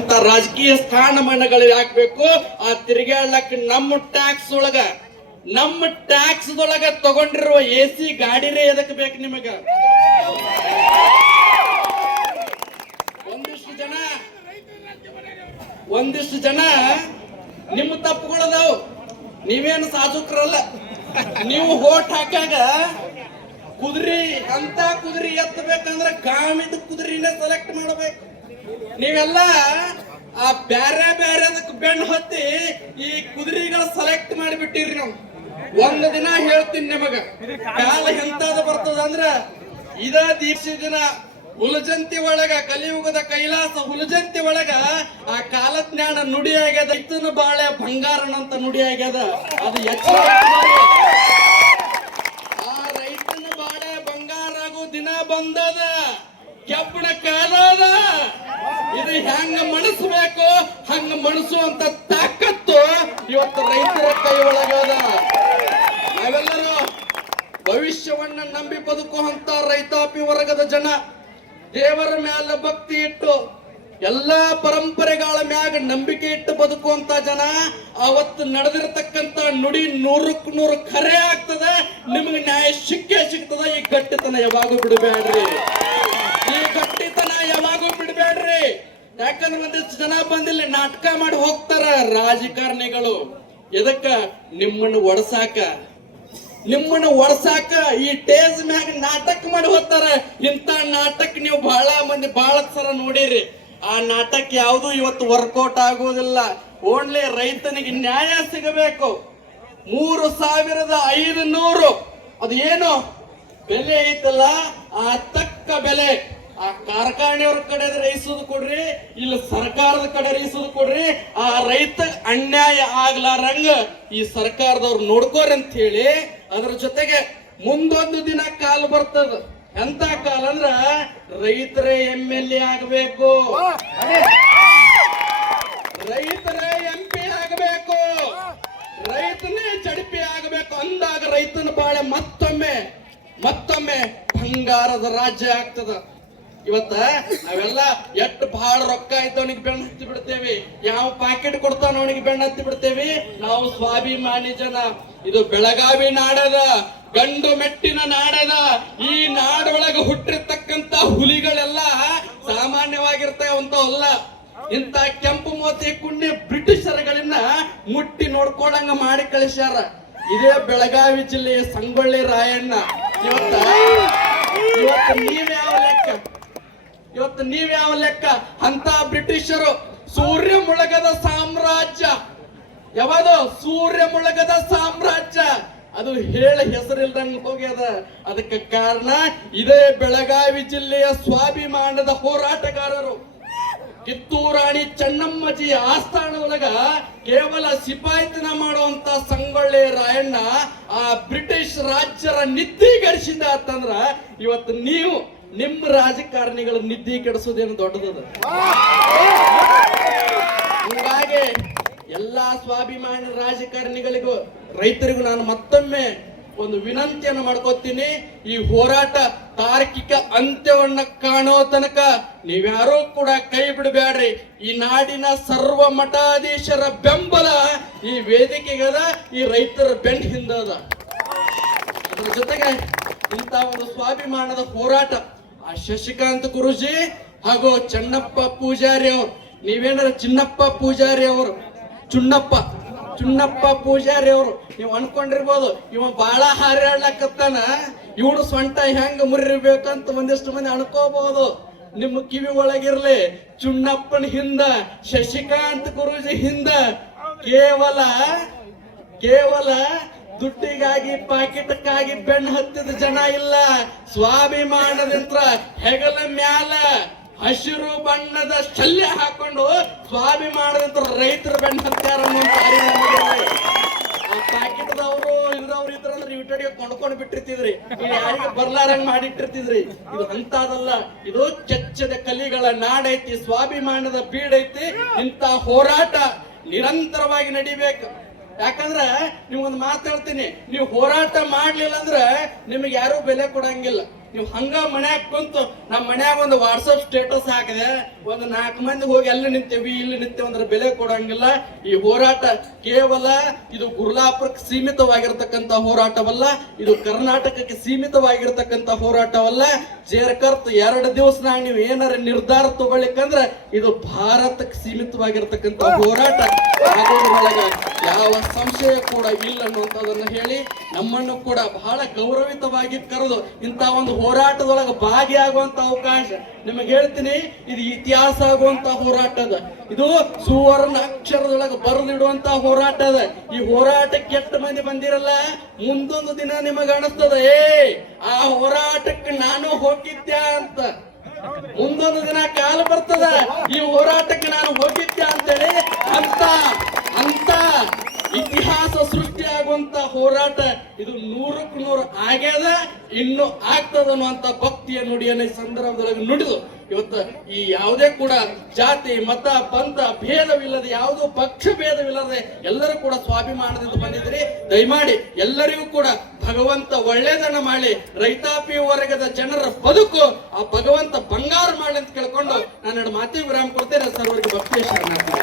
ಅಂತ ರಾಜಕೀಯ ಸ್ಥಾನಮಾನಗಳು ಹಾಕ್ಬೇಕು. ಆ ತಿರುಗಾಡ್ಲಕ್ ನಮ್ಮ ಟ್ಯಾಕ್ಸ್ ಒಳಗ, ನಮ್ಮ ಟ್ಯಾಕ್ಸ್ ಒಳಗ ತಗೊಂಡಿರುವ ಎ ಸಿ ಗಾಡಿನೇ ಎದಕ್ ಬೇಕು ನಿಮಗ? ಒಂದಿಷ್ಟು ಜನ ಒಂದಿಷ್ಟು ಜನ ನಿಮ್ಮ ತಪ್ಪುಗಳದಾವು ನೀವೇನು ಸಾಧುಕರಲ್ಲ. ನೀವು ಹೋಟ್ ಹಾಕಾಗ ಕುದುರಿ, ಅಂತ ಕುದುರಿ ಎತ್ತಬೇಕಂದ್ರೆ ಕಾಮಿದ ಕುದುರಿನೇ ಸೆಲೆಕ್ಟ್ ಮಾಡ್ಬೇಕು. ನೀವೆಲ್ಲ ಆ ಬ್ಯಾರೆ ಬ್ಯಾರೆ ಬೆನ್ನು ಹತ್ತಿ ಈ ಕುದುರೆಗಳ ಸೆಲೆಕ್ಟ್ ಮಾಡಿಬಿಟ್ಟಿರಿ ನಾವು. ಒಂದು ದಿನ ಹೇಳ್ತೀನಿ ನಿಮಗ. ಕಾಲ ಎಂತಾದ ಬರ್ತದ ಅಂದ್ರ ಇದ ದೀಕ್ಷೆ ದಿನ ಹುಲಜಂತಿ ಒಳಗ, ಕಲಿಯುಗದ ಕೈಲಾಸ ಹುಲಜಂತಿ ಒಳಗ ಆ ಕಾಲಜ್ಞಾನ ನುಡಿ ಆಗ್ಯದ ಇತ್ತನ ಬಾಳೆ ಬಂಗಾರನಂತ ನುಡಿ ಆಗ್ಯದ. ಅದು ಎಚ್ಚರ ಆ ರೈತನ ಬಾಳೆ ಬಂಗಾರ ಆಗೋ ದಿನ ಬಂದದ. ಕೆಬ್ಬಣ ಕಾಲದ ಇದು ಹೆಂಗ ಮಣಿಸ್ಬೇಕು ಮಣಿಸುವಂತ ತಾಕತ್ತು ಇವತ್ತು ರೈತರ ಕೈ ಒಳಗದ ನಾವೆಲ್ಲರೂ ಭವಿಷ್ಯವನ್ನ ನಂಬಿ ಬದುಕುವಂತ ರೈತಾಪಿ ವರ್ಗದ ಜನ, ದೇವರ ಮ್ಯಾಲ ಭಕ್ತಿ ಇಟ್ಟು ಎಲ್ಲಾ ಪರಂಪರೆಗಳ ಮ್ಯಾಗ ನಂಬಿಕೆ ಇಟ್ಟು ಬದುಕುವಂತ ಜನ, ಅವತ್ತು ನಡೆದಿರತಕ್ಕಂತ ನುಡಿ ನೂರಕ್ ನೂರು ಖರೆ ಆಗ್ತದೆ, ನಿಮಗೆ ನ್ಯಾಯ ಸಿಕ್ಕೇ ಸಿಗ್ತದ, ಈ ಗಟ್ಟಿತನ ಯಾವಾಗ ಬಿಡಬೇಡ್ರಿ ಈ ಗಟ್ಟಿತನ ಯಾವಾಗೂ ಬಿಡಬೇಡ್ರಿ ಒಂದಿಷ್ಟು ಜನ ಬಂದಿಲ್ಲ ನಾಟಕ ಮಾಡಿ ಹೋಗ್ತಾರ ರಾಜಕಾರಣಿಗಳು. ಎದಕ್ಕ? ನಿಮ್ಮನ್ನು ಒಡಸಾಕ. ನಿಮ್ಮನ್ನ ಒಡಸಾಕ ಈ ಟೇಜ್ ಮ್ಯಾಗ ನಾಟಕ ಮಾಡಿ ಹೋಗ್ತಾರ. ಇಂಥ ನಾಟಕ ನೀವು ಬಹಳ ಮಂದಿ ಬಹಳ ಸರ ನೋಡಿರಿ. ಆ ನಾಟಕ ಯಾವುದು ಇವತ್ತು ವರ್ಕೌಟ್ ಆಗೋದಿಲ್ಲ. ಓನ್ಲಿ ರೈತನಿಗೆ ನ್ಯಾಯ ಸಿಗಬೇಕು. ಮೂರು ಸಾವಿರದ ಐದು ನೂರು ಅದು ಏನು? ಬೆಲೆ ಐತಲ್ಲ? ಆ ತಕ್ಕ ಬೆಲೆ. ಆ ಕಾರ್ಖಾನೆಯವ್ರ ಕಡೆ ರೈಸೋದು ಕೊಡ್ರಿ, ಇಲ್ಲ ಸರ್ಕಾರದ ಕಡೆ ರೈಸೋದು ಕೊಡ್ರಿ, ಆ ರೈತ ಅನ್ಯಾಯ ಆಗ್ಲಾರಂಗ ಈ ಸರ್ಕಾರದವ್ರು ನೋಡ್ಕೋರಿ ಅಂತ ಹೇಳಿ ಅದ್ರ ಜೊತೆಗೆ ಮುಂದೊಂದು ದಿನ ಕಾಲ ಬರ್ತದ. ಎಂತ ಕಾಲ ಅಂದ್ರ ರೈತರೇ ಎಂ ಎಲ್ ಎ ಆಗಬೇಕು. ರೈತರೇ ಎಂ ಪಿ ಆಗಬೇಕು. ರೈತನೇ ಜಡಿಪಿ ಆಗಬೇಕು ಅಂದಾಗ ರೈತನ ಬಾಳೆ ಮತ್ತೊಮ್ಮೆ ಮತ್ತೊಮ್ಮೆ ಬಂಗಾರದ ರಾಜ್ಯ ಆಗ್ತದ. ಇವತ್ತ ನಾವೆಲ್ಲ ಎಷ್ಟು ಬಹಳ ರೊಕ್ಕ ಇದ್ದವನಿಗೆ ಬೆಣ್ಣ ಹತ್ತಿ ಬಿಡ್ತೇವಿ. ಯಾವ ಪ್ಯಾಕೆಟ್ ಕೊಡ್ತಾನ ಅವನಿಗೆ ಬೆಣ್ಣ ಹತ್ತಿ ಬಿಡ್ತೇವಿ. ನಾವು ಸ್ವಾಭಿಮಾನಿ ಜನ. ಇದು ಬೆಳಗಾವಿ ನಾಡದ, ಗಂಡು ಮೆಟ್ಟಿನ ನಾಡದ, ಈ ನಾಡೊಳಗ ಹುಟ್ಟಿರ್ತಕ್ಕಂತ ಹುಲಿಗಳೆಲ್ಲ ಸಾಮಾನ್ಯವಾಗಿರ್ತಾವಂತವಲ್ಲ ಇಂತ ಕೆಂಪು ಮೋತಿ ಕುಂಡಿ ಬ್ರಿಟಿಷರ್ಗಳನ್ನ ಮುಟ್ಟಿ ನೋಡ್ಕೊಳಂಗ ಮಾಡಿ ಕಳಿಸ್ಯಾರ. ಇದೇ ಬೆಳಗಾವಿ ಜಿಲ್ಲೆಯ ಸಂಗೊಳ್ಳಿ ರಾಯಣ್ಣ. ಇವತ್ತ ಇವತ್ತು ನೀವ್ಯಾವ ಲೆಕ್ಕ? ಇವತ್ತು ನೀವ್ಯಾವ ಲೆಕ್ಕ? ಅಂತ ಬ್ರಿಟಿಷರು ಸೂರ್ಯ ಮುಳಗದ ಸಾಮ್ರಾಜ್ಯ. ಯಾವುದು? ಸೂರ್ಯ ಮುಳಗದ ಸಾಮ್ರಾಜ್ಯ. ಅದು ಹೇಳ ಹೆಸರಿಲ್ದಂಗ ಹೋಗ್ಯದ ಅದಕ್ಕೆ ಕಾರಣ ಇದೇ ಬೆಳಗಾವಿ ಜಿಲ್ಲೆಯ ಸ್ವಾಭಿಮಾನದ ಹೋರಾಟಗಾರರು. ಕಿತ್ತೂರಾಣಿ ಚೆನ್ನಮ್ಮಜಿ ಒಳಗ ಕೇವಲ ಸಿಪಾಯಿತನ ಮಾಡುವಂತ ಸಂಗೊಳ್ಳಿ ರಾಯಣ್ಣ ಆ ಬ್ರಿಟಿಷ್ ರಾಜ್ಯರ ನಿದ್ದೀಕರಿಸಿದ ಅಂತಂದ್ರ ಇವತ್ತು ನೀವು ನಿಮ್ಮ ರಾಜಕಾರಣಿಗಳ ನಿದ್ದೆ ಕೆಡಿಸೋದೇನು ದೊಡ್ಡದದ? ಹೀಗಾಗಿ ಎಲ್ಲಾ ಸ್ವಾಭಿಮಾನಿ ರಾಜಕಾರಣಿಗಳಿಗೂ, ರೈತರಿಗೂ ನಾನು ಮತ್ತೊಮ್ಮೆ ಒಂದು ವಿನಂತಿಯನ್ನು ಮಾಡ್ಕೋತೀನಿ, ಈ ಹೋರಾಟ ತಾರ್ಕಿಕ ಅಂತ್ಯವನ್ನ ಕಾಣೋ ತನಕ ನೀವ್ಯಾರೂ ಕೂಡ ಕೈ ಬಿಡಬೇಡ್ರಿ. ಈ ನಾಡಿನ ಸರ್ವ ಮಠಾಧೀಶರ ಬೆಂಬಲ ಈ ವೇದಿಕೆಗದ, ಈ ರೈತರ ಬೆಂಡ್ ಹಿಂದದ. ಅದ್ರ ಜೊತೆಗೆ ಇಂಥ ಒಂದು ಸ್ವಾಭಿಮಾನದ ಹೋರಾಟ ಆ ಶಶಿಕಾಂತ್ ಗುರುಜಿ ಹಾಗೂ ಚನ್ನಪ್ಪ ಪೂಜಾರಿ ಅವರು. ನೀವೇನಾರ ಚಿನ್ನಪ್ಪ ಪೂಜಾರಿ ಅವರು? ಚುಣ್ಣಪ್ಪ ಚುಣ್ಣಪ್ಪ ಪೂಜಾರಿ ಅವರು. ನೀವು ಅನ್ಕೊಂಡಿರ್ಬೋದು, ಇವ ಬಾಳ ಹಾರಾಡ್ಲಕತ್ತಾನ. ಇವಳು ಸೊಂಟ ಹೆಂಗ ಮುರಿಬೇಕಂತ ಒಂದಿಷ್ಟು ಮಂದಿ ಅನ್ಕೋಬಹುದು ನಿಮ್ಮ ಕಿವಿ ಒಳಗಿರ್ಲಿ ಚುಣ್ಣಪ್ಪನ ಹಿಂದ, ಶಶಿಕಾಂತ್ ಗುರುಜಿ ಹಿಂದ, ಕೇವಲ ಕೇವಲ ದುಡ್ಡಿಗಾಗಿ ಪಾಕಿಟಕ್ಕಾಗಿ ಬೆನ್ನು ಹತ್ತಿದ ಜನ ಇಲ್ಲ. ಸ್ವಾಭಿಮಾನದಿಂದ ಹೆಗಲ ಮ್ಯಾಲ ಹಸಿರು ಬಣ್ಣದ ಶಲ್ಯ ಹಾಕೊಂಡು ಸ್ವಾಭಿಮಾನದಂತ ರೈತರ ಬೆನ್ನು ಹತ್ಯಾರ ಪ್ಯಾಕೆಟ್ದವರು ಅರಿವು ಇದ್ರ ಅಂದ್ರೆ ಇದ್ರವ್ರು ಯುಟಡಿಗೆ ಕೊಂಡ್ಕೊಂಡು ಬಿಟ್ಟಿರ್ತಿದ್ರಿ. ಇಲ್ಲಿ ಯಾರಿಗೆ ಬರ್ಲಾರಂಗ್ ಮಾಡಿಟ್ಟಿರ್ತಿದ್ರಿ. ಇದು ಅಂತದಲ್ಲ ಇದು ಚಚ್ಚದ ಕಲಿಗಳ ನಾಡೈತಿ, ಸ್ವಾಭಿಮಾನದ ಬೀಡೈತಿ ಇಂತ ಹೋರಾಟ ನಿರಂತರವಾಗಿ ನಡಿಬೇಕು. ಯಾಕಂದ್ರ ನೀವು ಒಂದು ಮಾತಾಡ್ತೀನಿ ನೀವು ಹೋರಾಟ ಮಾಡ್ಲಿಲ್ಲ ಅಂದ್ರೆ ನಿಮಗೆ ಯಾರು ಬೆಲೆ ಕೊಡಂಗಿಲ್ಲ. ನೀವು ಹಂಗ ಮನ್ಯಾಗ ಕುಂತು ನಮ್ಮ ಮನ್ಯಾಗ ಒಂದು ವಾಟ್ಸಪ್ ಸ್ಟೇಟಸ್ ಹಾಕಿದೆ. ಒಂದು ನಾಲ್ಕು ಮಂದಿ ಹೋಗಿ ಅಲ್ಲಿ ನಿಂತೇವಿ, ಇಲ್ಲಿ ನಿಂತೇವೆ ಅಂದ್ರೆ ಬೆಲೆ ಕೊಡಂಗಿಲ್ಲ. ಈ ಹೋರಾಟ ಕೇವಲ ಇದು ಗುರ್ಲಾಪುರಕ್ಕೆ ಸೀಮಿತವಾಗಿರ್ತಕ್ಕಂಥ ಹೋರಾಟವಲ್ಲ, ಇದು ಕರ್ನಾಟಕಕ್ಕೆ ಸೀಮಿತವಾಗಿರ್ತಕ್ಕಂಥ ಹೋರಾಟವಲ್ಲ. ಜೇರ್ಕರ್ತ್ ಎರಡು ದಿವಸ ನೀವು ಏನಾರ ನಿರ್ಧಾರ ತಗೊಳ್ಳಿಕ್ಕಂದ್ರೆ ಇದು ಭಾರತಕ್ಕೆ ಸೀಮಿತವಾಗಿರ್ತಕ್ಕಂಥ ಹೋರಾಟ. ಯಾವ ಸಂಶಯ ಕೂಡ ಇಲ್ಲ ಅನ್ನುವಂಥದ್ದನ್ನು ಹೇಳಿ ನಮ್ಮನ್ನು ಕೂಡ ಬಹಳ ಗೌರವಿತವಾಗಿ ಕರೆದು ಇಂಥ ಒಂದು ಹೋರಾಟದೊಳಗೆ ಭಾಗಿಯಾಗುವಂತ ಅವಕಾಶ ನಿಮಗೆ ಹೇಳ್ತೀನಿ, ಇದು ಇತಿಹಾಸ ಆಗುವಂತ ಹೋರಾಟ ಇದು ಸುವರ್ಣ ಅಕ್ಷರದೊಳಗೆ ಬರೆದಿಡುವಂತ ಹೋರಾಟ ಅದ. ಈ ಹೋರಾಟ ಎಷ್ಟು ಮಂದಿ ಬಂದಿರಲ್ಲ? ಮುಂದೊಂದು ದಿನ ನಿಮಗೆ ಅನಿಸ್ತದ, ಏ, ಆ ಹೋರಾಟಕ್ಕೆ ನಾನು ಹೋಗಿದ್ದೆ ಅಂತ. ಮುಂದೊಂದು ದಿನ ಕಾಲ ಬರ್ತದ, ಈ ಹೋರಾಟಕ್ಕೆ ನಾನು ಹೋಗಿದ್ದೆ ಅಂತೇಳಿ ಅಂತ ಅಂತ ಇತಿಹಾಸ ಸೃಷ್ಟಿಯಾಗುವಂತ ಹೋರಾಟ ಇದು ನೂರಕ್ಕೆ ನೂರು ಆಗ್ಯದ ಇನ್ನು ಆಗ್ತದ ಅನ್ನುವಂತ ಭಕ್ತಿಯ ನುಡಿಯನ್ನ ಈ ಸಂದರ್ಭದೊಳಗೆ ನುಡಿದು ಇವತ್ತು ಈ ಯಾವುದೇ ಕೂಡ ಜಾತಿ, ಮತ, ಪಂಥ, ಭೇದವಿಲ್ಲದೆ ಯಾವುದೋ ಪಕ್ಷ ಭೇದವಿಲ್ಲದೆ ಎಲ್ಲರೂ ಕೂಡ ಸ್ವಾಭಿಮಾನದಿಂದ ಬಂದಿದ್ರಿ ದಯಮಾಡಿ ಎಲ್ಲರಿಗೂ ಕೂಡ ಭಗವಂತ ಒಳ್ಳೇದನ್ನ ಮಾಡಿ, ರೈತಾಪಿ ವರ್ಗದ ಜನರ ಬದುಕು ಆ ಭಗವಂತ ಬಂಗಾರ ಮಾಡಿ ಅಂತ ಕೇಳ್ಕೊಂಡು ನಾನು ಎರಡು ಮಾತಿಗೆ ವಿರಾಮ ಕೊಡ್ತೇನೆ. ಸರ್ವರಿಗೆ ಭಕ್ತಿಯ ಶರಣಾರ್ಥಿ